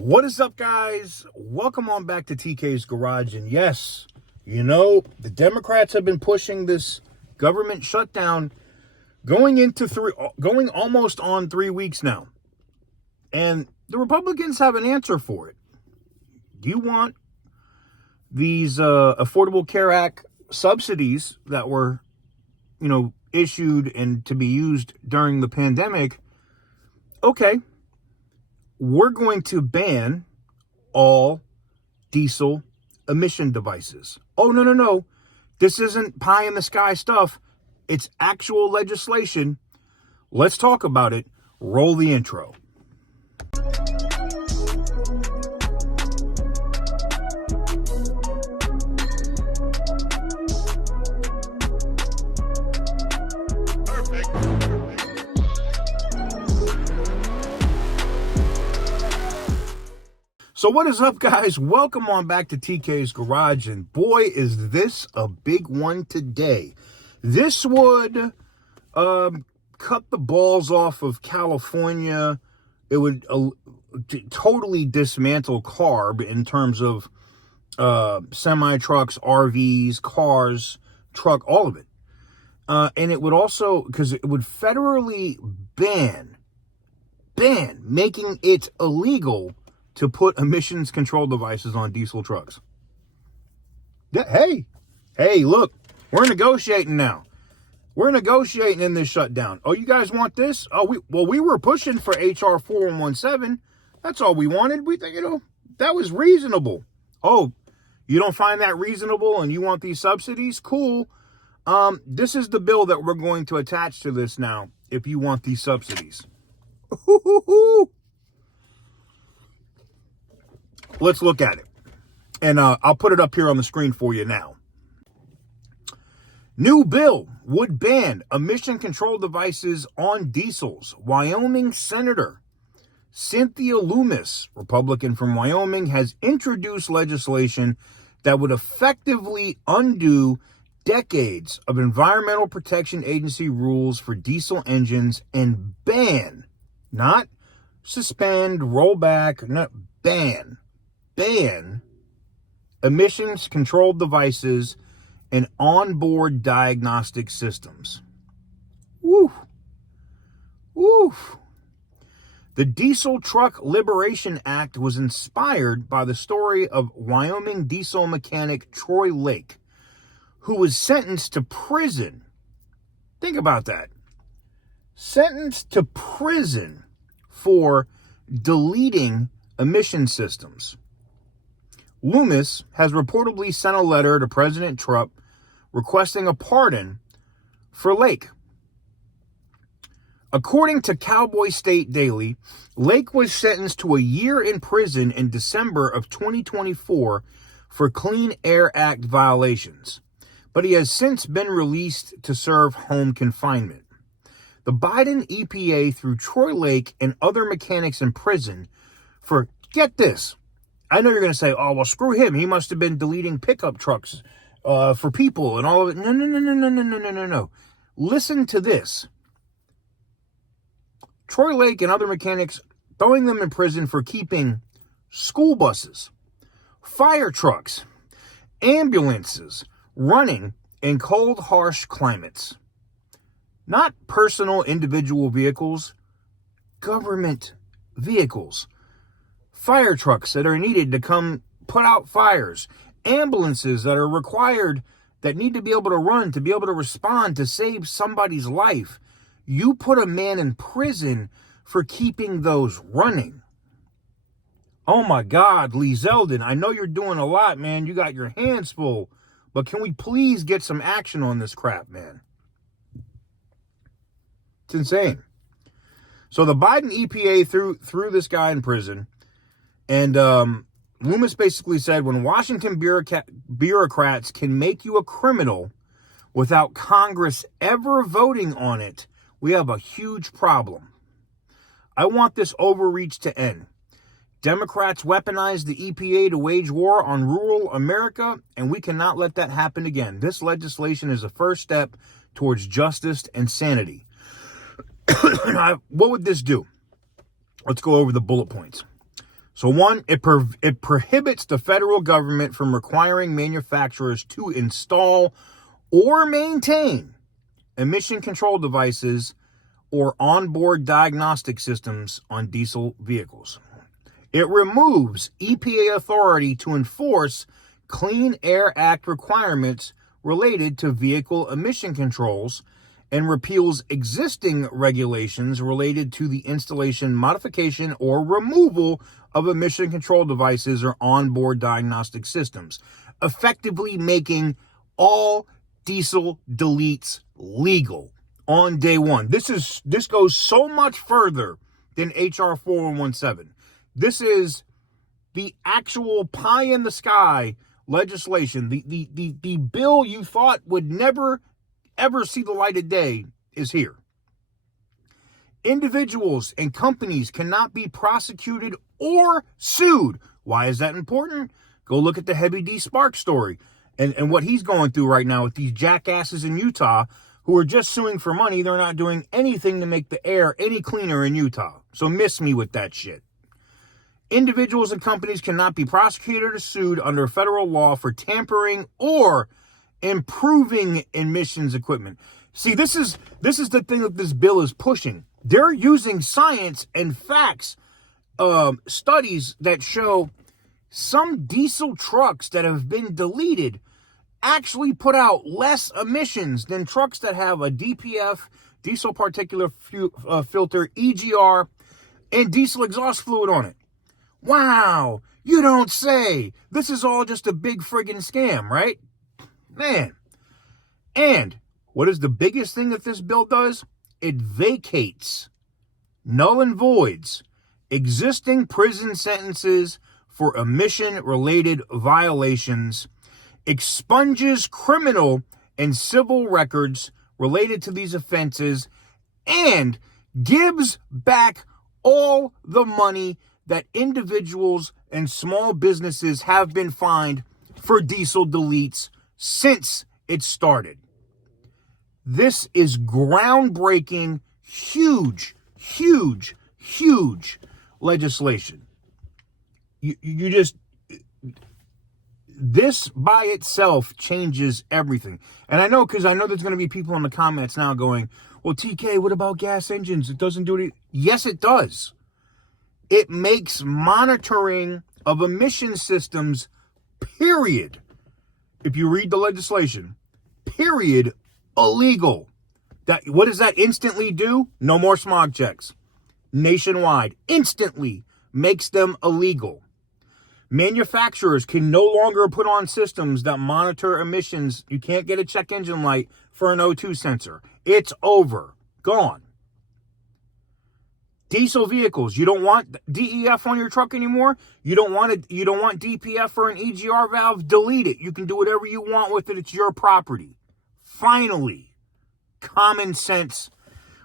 What is up, guys? Welcome on back to TK's Garage. And yes, the Democrats have been pushing this government shutdown going almost on 3 weeks now. And the Republicans have an answer for it. Do you want these Affordable Care Act subsidies that were, issued and to be used during the pandemic? Okay. We're going to ban all diesel emission devices. Oh, no. This isn't pie in the sky stuff. It's actual legislation. Let's talk about it. Roll the intro. So what is up, guys? Welcome on back to TK's Garage, and boy, is this a big one today. This would cut the balls off of California. It would totally dismantle CARB in terms of semi-trucks, RVs, cars, truck, all of it. And it would also, because it would federally ban, making it illegal to put emissions control devices on diesel trucks. Yeah, hey, look, we're negotiating now. We're negotiating in this shutdown. Oh, you guys want this? Oh, we were pushing for HR 4117. That's all we wanted. We think, that was reasonable. Oh, you don't find that reasonable and you want these subsidies? Cool. This is the bill that we're going to attach to this now if you want these subsidies. Let's look at it. And I'll put it up here on the screen for you now. New bill would ban emission control devices on diesels. Wyoming Senator Cynthia Loomis, Republican from Wyoming, has introduced legislation that would effectively undo decades of Environmental Protection Agency rules for diesel engines and ban, not suspend, roll back, not ban emissions control devices and onboard diagnostic systems. Woo. The Diesel Truck Liberation Act was inspired by the story of Wyoming diesel mechanic Troy Lake, who was sentenced to prison. Think about that. Sentenced to prison for deleting emission systems. Loomis has reportedly sent a letter to President Trump requesting a pardon for Lake. According to Cowboy State Daily, Lake was sentenced to a year in prison in December of 2024 for Clean Air Act violations, but he has since been released to serve home confinement. The Biden EPA threw Troy Lake and other mechanics in prison for, get this, I know you're going to say, oh, well, screw him. He must have been deleting pickup trucks for people and all of it. No. Listen to this. Troy Lake and other mechanics throwing them in prison for keeping school buses, fire trucks, ambulances running in cold, harsh climates. Not personal individual vehicles, government vehicles. Fire trucks that are needed to come put out fires, ambulances that are required, that need to be able to run, to be able to respond, to save somebody's life. You put a man in prison for keeping those running. Oh my God, Lee Zeldin, I know you're doing a lot, man. You got your hands full, but can we please get some action on this crap, man? It's insane. So the Biden EPA threw this guy in prison. And Loomis basically said, when Washington bureaucrats can make you a criminal without Congress ever voting on it, we have a huge problem. I want this overreach to end. Democrats weaponize the EPA to wage war on rural America, and we cannot let that happen again. This legislation is a first step towards justice and sanity. What would this do? Let's go over the bullet points. So one, it prohibits the federal government from requiring manufacturers to install or maintain emission control devices or onboard diagnostic systems on diesel vehicles. It removes EPA authority to enforce Clean Air Act requirements related to vehicle emission controls and repeals existing regulations related to the installation, modification, or removal of emission control devices or onboard diagnostic systems, effectively making all diesel deletes legal on day one. This goes so much further than HR 4117. This is the actual pie in the sky legislation. The bill you thought would never ever see the light of day is here. Individuals and companies cannot be prosecuted or sued. Why is that important? Go look at the Heavy D Spark story and what he's going through right now with these jackasses in Utah who are just suing for money. They're not doing anything to make the air any cleaner in Utah. So miss me with that shit. Individuals and companies cannot be prosecuted or sued under federal law for tampering or improving emissions equipment. See, this is the thing that this bill is pushing. They're using science and facts, studies that show some diesel trucks that have been deleted actually put out less emissions than trucks that have a DPF, diesel particulate filter, EGR, and diesel exhaust fluid on it. Wow, you don't say. This is all just a big friggin' scam, right? Man. And what is the biggest thing that this bill does? It vacates, null and voids, existing prison sentences for emission-related violations, expunges criminal and civil records related to these offenses, and gives back all the money that individuals and small businesses have been fined for diesel deletes since it started. This is groundbreaking, huge, huge, huge legislation. This by itself changes everything. And I know, because I know there's going to be people in the comments now going, well, TK, what about gas engines? It doesn't do it. Yes, it does. It makes monitoring of emission systems, period, if you read the legislation, period, illegal. What does that instantly do? No more SMOG checks. Nationwide. Instantly makes them illegal. Manufacturers can no longer put on systems that monitor emissions. You can't get a check engine light for an O2 sensor. It's over. Gone. Diesel vehicles, you don't want DEF on your truck anymore. You don't want DPF or an EGR valve. Delete it. You can do whatever you want with it. It's your property. Finally, common sense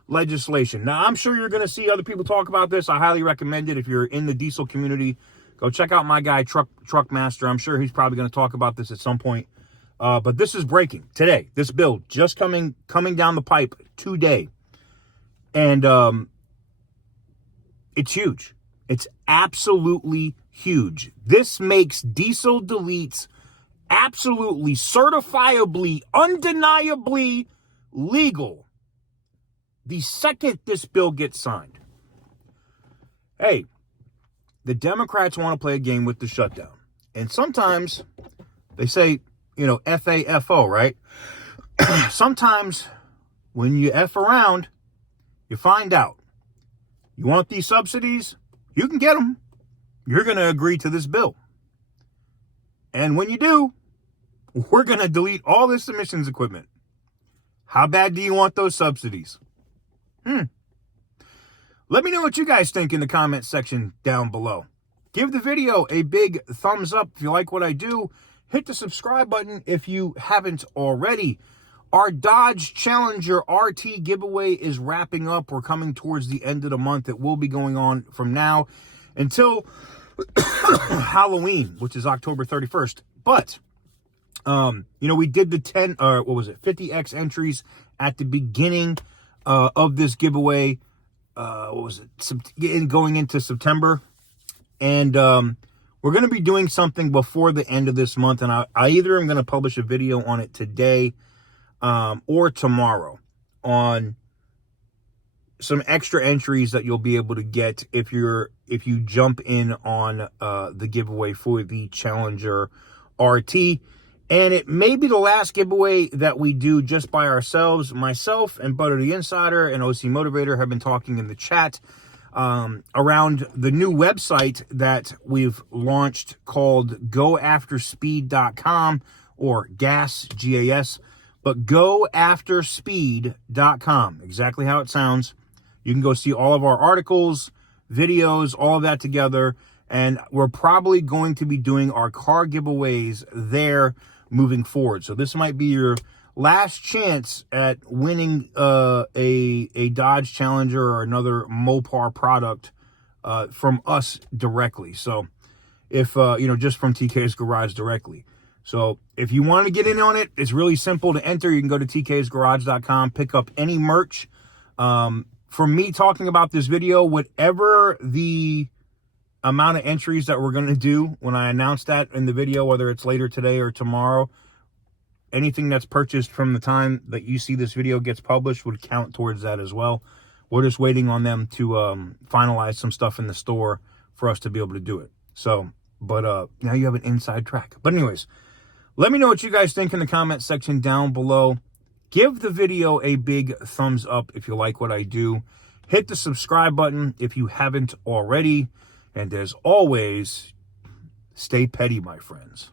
legislation. Now, I'm sure you're going to see other people talk about this. I highly recommend it. If you're in the diesel community, go check out my guy, Truck Master. I'm sure he's probably going to talk about this at some point. But this is breaking today. This bill just coming down the pipe today. And it's huge. It's absolutely huge. This makes diesel deletes absolutely, certifiably, undeniably legal the second this bill gets signed. Hey, the Democrats want to play a game with the shutdown. And sometimes they say, FAFO, right? Sometimes when you F around, you find out. You want these subsidies? You can get them. You're going to agree to this bill. And when you do, we're going to delete all this emissions equipment. How bad do you want those subsidies? Let me know what you guys think in the comment section down below. Give the video a big thumbs up if you like what I do. Hit the subscribe button if you haven't already. Our Dodge Challenger RT giveaway is wrapping up. We're coming towards the end of the month. It will be going on from now until Halloween, which is October 31st. But, we did the 50X entries at the beginning of this giveaway. Going into September. And we're going to be doing something before the end of this month, and I either am going to publish a video on it today or tomorrow on some extra entries that you'll be able to get if you jump in on the giveaway for the Challenger RT. And it may be the last giveaway that we do just by ourselves. Myself and Butter the Insider and OC Motivator have been talking in the chat around the new website that we've launched called goafterspeed.com, or gas, G-A-S, but goafterspeed.com, exactly how it sounds. You can go see all of our articles, videos, all of that together, and we're probably going to be doing our car giveaways there moving forward. So this might be your last chance at winning a Dodge Challenger or another Mopar product from us directly. So if just from TK's Garage directly. So if you want to get in on it, it's really simple to enter. You can go to tk'sgarage.com, pick up any merch. From me talking about this video, whatever the amount of entries that we're going to do when I announce that in the video, whether it's later today or tomorrow, anything that's purchased from the time that you see this video gets published would count towards that as well. We're just waiting on them to finalize some stuff in the store for us to be able to do it. So, but now you have an inside track. But anyways, let me know what you guys think in the comment section down below. Give the video a big thumbs up if you like what I do. Hit the subscribe button if you haven't already. And as always, stay petty, my friends.